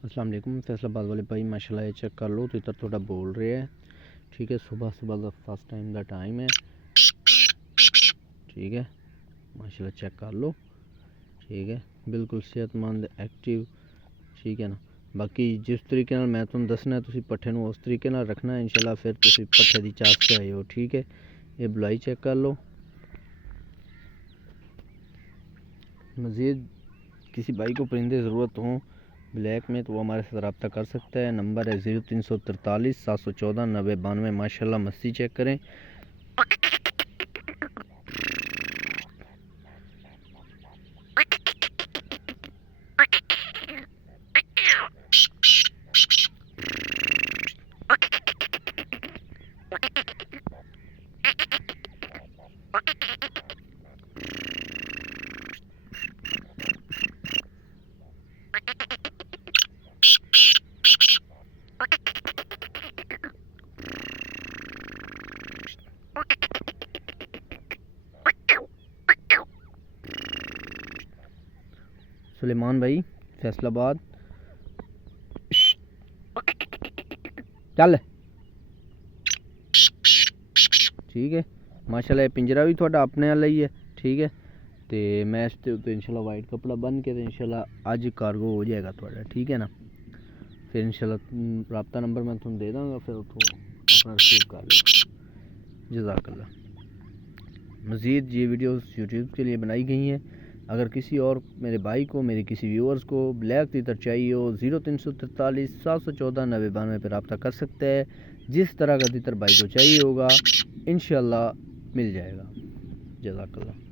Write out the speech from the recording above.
अस्सलाम वालेकुम। फैसलाबाद वाले भाई माशाल्लाह ये चेक कर लो, तितर थोड़ा बोल रहे हैं। ठीक है, सुबह सुबह का फर्स्ट टाइम का टाइम है। ठीक है, माशाल्लाह चेक कर लो। ठीक है, बिल्कुल सेहतमंद एक्टिव। ठीक है ना। बाकी जिस तरीके नाल मैं तुहानू दसना है तुसीं पट्ठे नूं उस तरीके नाल रखना है इंशाल्लाह, फिर तुसीं पट्ठे दी चास ते आए हो। ठीक है, ये बुलाई चेक कर लो। मज़ीद किसी भाई को परिंदे ज़रूरत हो ब्लैक में तो वो हमारे साथ रब्ता कर सकता है। नंबर है 0343 714 9092। माशाल्लाह मस्ती चेक करें। सुलेमान भाई फैसलाबाद, चल। ठीक है, माशाल्लाह पिंजरा भी थोड़ा अपने वाला ही है। ठीक है, तो मैं इसके उत्ते इंशाल्लाह वाइट कपड़ा बन के इंशाल्लाह अज कार्गो हो जाएगा थोड़ा। ठीक है ना। फिर इंशाल्लाह रब्ता नंबर मैं तुहानू दे दूँगा, फिर उठो अपना रिसीव कर लो। जज़ाकल्लाह। मज़ीद ये वीडियोस यूट्यूब के लिए बनाई गई हैं। अगर किसी और मेरे भाई को, मेरे किसी व्यूअर्स को ब्लैक तीतर चाहिए हो 0343 714 9092 पर रब्ता कर सकते हैं। जिस तरह का तीतर भाई को चाहिए होगा इंशाल्लाह मिल जाएगा। जज़ाकल्लाह।